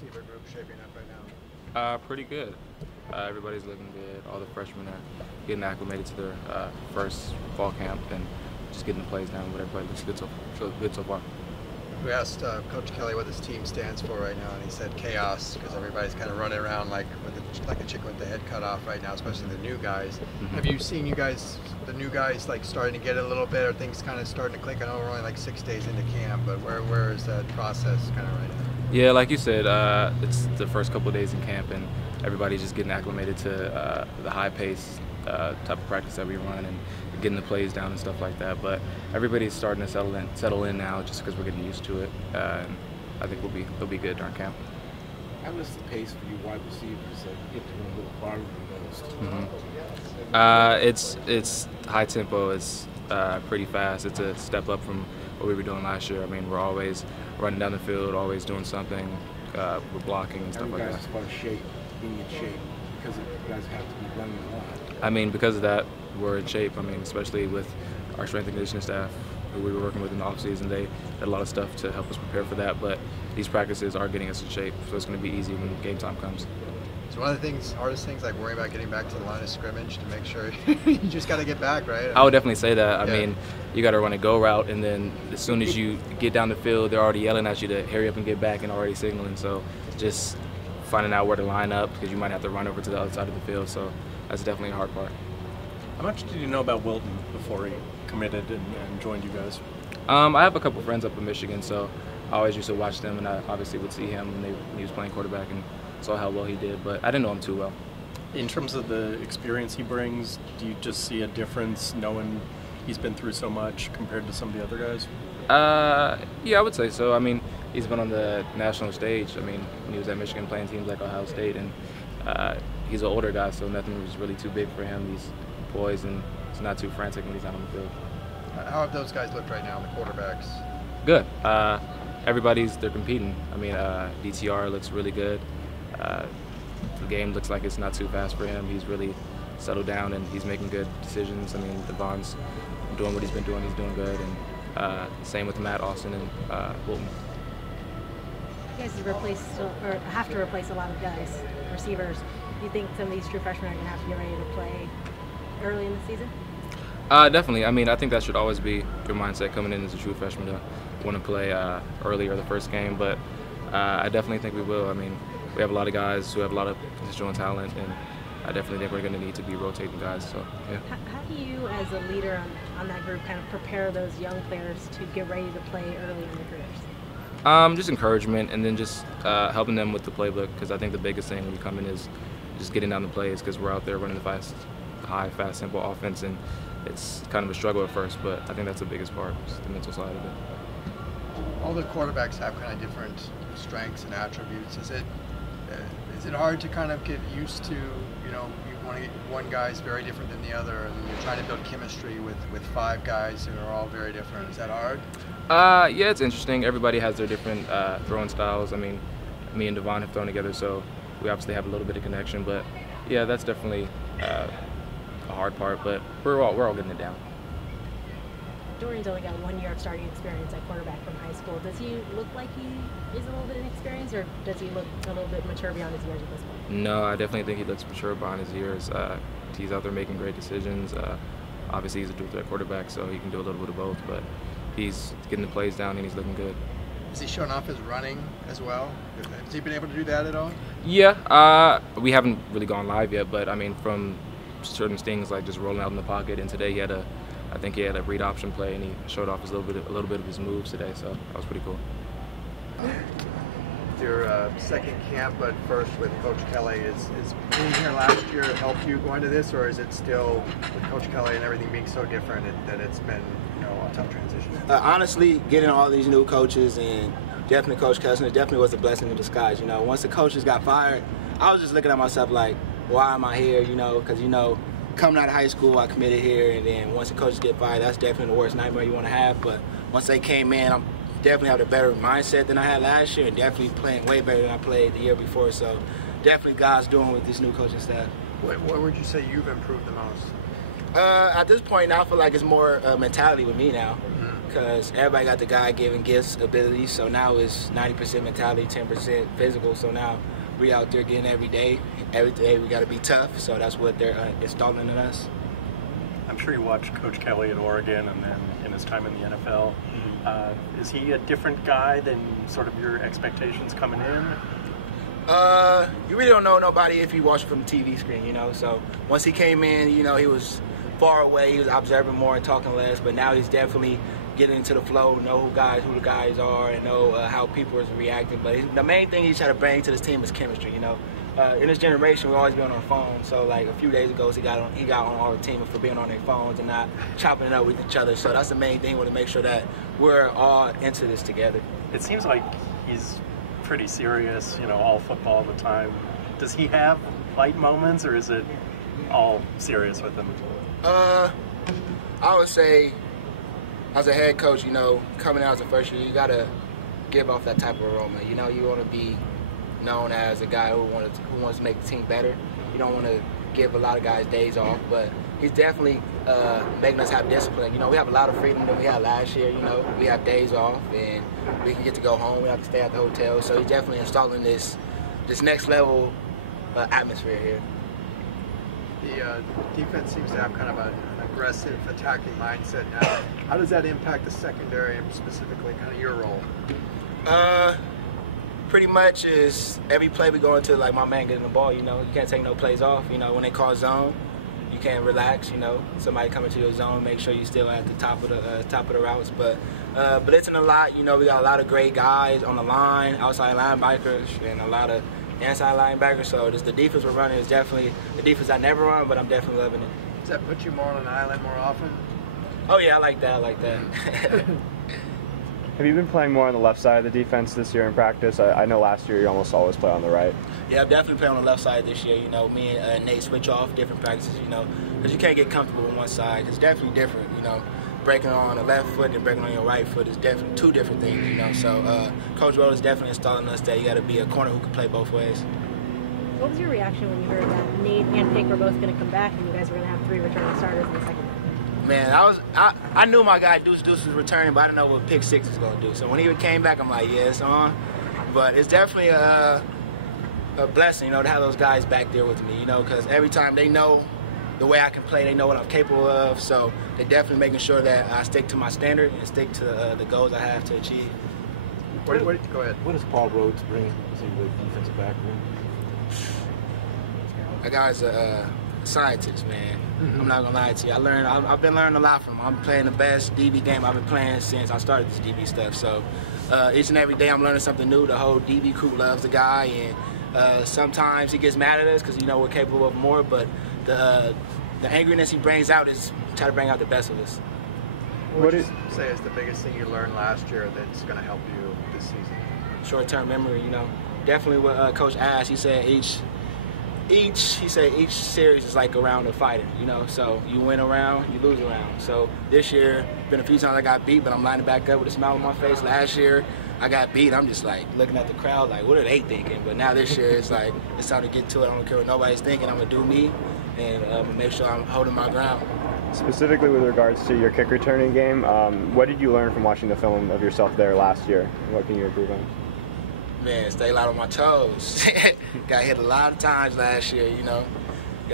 receiver group shaping up right now? Pretty good. Everybody's looking good. All the freshmen are getting acclimated to their first fall camp and just getting the plays down. But everybody looks good so far. We asked Coach Kelly what this team stands for right now, and he said chaos, because everybody's kind of running around like a chicken with the head cut off right now, especially the new guys. Mm-hmm. Have you seen the new guys, like starting to get it a little bit, or things kind of starting to click? I know we're only like 6 days into camp, but where is that process kind of right now? Yeah, like you said, it's the first couple of days in camp, and everybody's just getting acclimated to the high pace type of practice that we run and getting the plays down and stuff like that. But everybody's starting to settle in now, just because we're getting used to it. And I think we'll be good during camp. How is the pace for you wide receivers that get to run a little farther than most? It's high tempo. It's pretty fast. It's a step up from what we were doing last year. I mean, we're always running down the field, always doing something. We're blocking and stuff like that. As far as shape, being in shape, because you guys have to be running a lot. I mean, because of that, we're in shape. I mean, especially with our strength and conditioning staff, who we were working with in the offseason, they had a lot of stuff to help us prepare for that. But these practices are getting us in shape, so it's going to be easy when game time comes. So one of the hardest things, like worrying about getting back to the line of scrimmage to make sure you just got to get back, right? I would definitely say that. I mean, you got to run a go route, and then as soon as you get down the field, they're already yelling at you to hurry up and get back and already signaling. So just finding out where to line up, because you might have to run over to the other side of the field. So that's definitely a hard part. How much did you know about Wilton before he committed and joined you guys? I have a couple friends up in Michigan, so I always used to watch them, and I obviously would see him when he was playing quarterback and saw how well he did, but I didn't know him too well. In terms of the experience he brings, do you just see a difference knowing he's been through so much compared to some of the other guys? Yeah, I would say so. I mean, he's been on the national stage. I mean, when he was at Michigan playing teams like Ohio State, and he's an older guy, so nothing was really too big for him. He's poised and he's not too frantic when he's out on the field. How have those guys looked right now, the quarterbacks? Good. They're competing. I mean, DTR looks really good. The game looks like it's not too fast for him. He's really settled down and he's making good decisions. I mean, Devon's doing what he's been doing. He's doing good. And same with Matt, Austin, and Wilton. You guys have to replace a lot of guys, receivers. Do you think some of these true freshmen are going to have to get ready to play early in the season? Definitely. I mean, I think that should always be your mindset coming in as a true freshman to want to play early or the first game. But I definitely think we will. I mean, we have a lot of guys who have a lot of constituent talent, and I definitely think we're going to need to be rotating guys. So, yeah. How do you, as a leader on that group, kind of prepare those young players to get ready to play early in their careers? Just encouragement, and then just helping them with the playbook, because I think the biggest thing when you come in is just getting down the plays, because we're out there running the high, fast, simple offense, and it's kind of a struggle at first, but I think that's the biggest part, just the mental side of it. All the quarterbacks have kind of different strengths and attributes. Is it hard to kind of get used to, you want to get one guy's very different than the other, and you're trying to build chemistry with 5 guys who are all very different? Is that hard? Yeah, it's interesting. Everybody has their different throwing styles. I mean, me and Devon have thrown together, so we obviously have a little bit of connection, but yeah, that's definitely a hard part, but we're all getting it down. Dorian's only got 1 year of starting experience at quarterback from high school. Does he look like he is a little bit inexperienced, or does he look a little bit mature beyond his years at this point? No, I definitely think he looks mature beyond his years. He's out there making great decisions. Obviously, he's a dual threat quarterback, so he can do a little bit of both, but he's getting the plays down and he's looking good. Is he showing off his running as well? Has he been able to do that at all? Yeah, we haven't really gone live yet, but I mean, from certain things like just rolling out in the pocket, and today I think he had a read option play, and he showed off a little bit of his moves today, so that was pretty cool. Your second camp, but first with Coach Kelly, is being here last year helped you going to this, or is it still with Coach Kelly and everything being so different that it's been a tough transition? Honestly, getting all these new coaches and definitely Coach Kessler definitely was a blessing in disguise. Once the coaches got fired, I was just looking at myself like, why am I here? Because coming out of high school, I committed here, and then once the coaches get fired, that's definitely the worst nightmare you want to have. But once they came in, I'm definitely have a better mindset than I had last year, and definitely playing way better than I played the year before. So definitely God's doing with this new coaching staff. What would you say you've improved the most? At this point now, I feel like it's more mentality with me now. because everybody got the God-given gifts, abilities. So now it's 90% mentality, 10% physical. So now we out there getting every day. Every day we got to be tough. So that's what they're installing in us. I'm sure you watched Coach Kelly at Oregon and then in his time in the NFL. Is he a different guy than sort of your expectations coming in? You really don't know nobody if you watch from the TV screen, you know. So once he came in, you know, he was far away. He was observing more and talking less. But now he's definitely getting into the flow, know who the guys are, and know how people are reacting. But the main thing he's trying to bring to this team is chemistry, you know. In this generation, we've always been on our phones. So, like, a few days ago, he got on our team for being on their phones and not chopping it up with each other. So that's the main thing. We want to make sure that we're all into this together. It seems like he's pretty serious, you know, all football the time. Does he have light moments, or is it all serious with him? I would say, as a head coach, you know, coming out as a first year, you got to give off that type of aroma. You know, you want to be known as a guy who wants to make the team better. You don't want to give a lot of guys days off, but he's definitely making us have discipline. You know, we have a lot of freedom than we had last year. You know, we have days off and we can get to go home. We have to stay at the hotel. So he's definitely installing this next level atmosphere here. The defense seems to have kind of an aggressive attacking mindset now. How does that impact the secondary and specifically kind of your role? Pretty much is every play we go into, like my man getting the ball, you know, you can't take no plays off. You know, when they call zone, you can't relax, you know. Somebody coming to your zone, make sure you're still at the top of the routes. But blitzing a lot, you know, we got a lot of great guys on the line, outside linebackers, and a lot of inside linebackers. So the defense we're running is definitely the defense I never run, but I'm definitely loving it. Does that put you more on an island more often? Oh yeah, I like that. Have you been playing more on the left side of the defense this year in practice? I know last year you almost always play on the right. Yeah, I've definitely played on the left side this year. You know, me and Nate switch off different practices, you know, because you can't get comfortable with one side. It's definitely different, you know. Breaking on the left foot and breaking on your right foot is definitely two different things, you know. So Coach Roll is definitely installing us that you got to be a corner who can play both ways. What was your reaction when you heard that Nate and Pick were both going to come back and you guys were going to have 3 returning starters in the second half? Man, I knew my guy Deuce was returning, but I didn't know what Pick 6 was going to do. So when he came back, I'm like, yeah, it's on. But it's definitely a blessing, you know, to have those guys back there with me, you know, because every time they know the way I can play, they know what I'm capable of. So they're definitely making sure that I stick to my standard and stick to the goals I have to achieve. Go ahead. What does Paul Rhodes bring to the defensive backroom? That guy's a scientist, man. I'm not gonna lie to you. I've been learning a lot from him. I'm playing the best DB game I've been playing since I started this DB stuff. So each and every day I'm learning something new. The whole DB crew loves the guy, and sometimes he gets mad at us because, you know, we're capable of more. But the angriness he brings out is try to bring out the best of us. What would you say is the biggest thing you learned last year that's going to help you this season? Short-term memory, you know. Definitely what Coach asked. He said each series is like a round of fighting, you know. So you win a round, you lose a round. So this year, been a few times I got beat, but I'm lining back up with a smile on my face. Last year, I got beat. I'm just like looking at the crowd, like, what are they thinking? But now this year, it's like it's time to get to it. I don't care what nobody's thinking. I'm gonna do me, and make sure I'm holding my ground. Specifically with regards to your kick returning game, what did you learn from watching the film of yourself there last year? What can you improve on? Man, stay light on my toes. Got hit a lot of times last year, you know.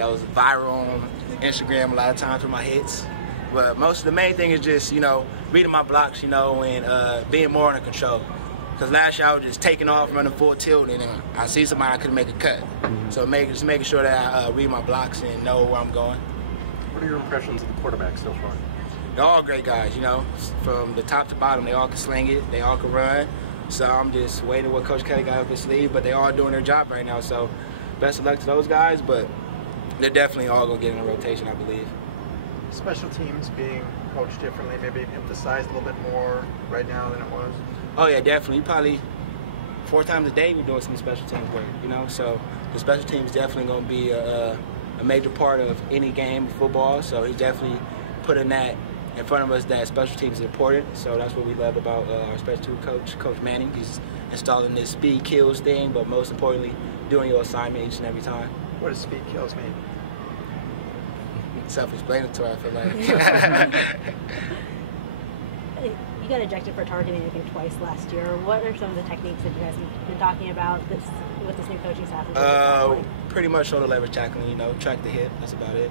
I was viral on Instagram a lot of times for my hits. But the main thing is just, you know, reading my blocks, you know, and being more under control. Because last year I was just taking off, running full tilt, and then I see somebody I couldn't make a cut. So just making sure that I read my blocks and know where I'm going. What are your impressions of the quarterback so far? They're all great guys, you know. From the top to bottom, they all can sling it, they all can run. So I'm just waiting what Coach Kelly got up his sleeve, but they all doing their job right now. So best of luck to those guys, but they're definitely all going to get in a rotation, I believe. Special teams being coached differently, maybe emphasized a little bit more right now than it was? Oh, yeah, definitely. Probably 4 times a day we're doing some special teams work, you know. So the special team is definitely going to be a major part of any game of football. So he's definitely putting that in front of us, that special teams is important. So that's what we love about our special team coach, Coach Manning. He's installing this speed kills thing, but most importantly, doing your assignment each and every time. What does speed kills mean? Self-explanatory, I feel like. you got ejected for targeting, I think, twice last year. What are some of the techniques that you guys have been talking about with this new coaching staff? Pretty much shoulder leverage tackling, track the hip. That's about it.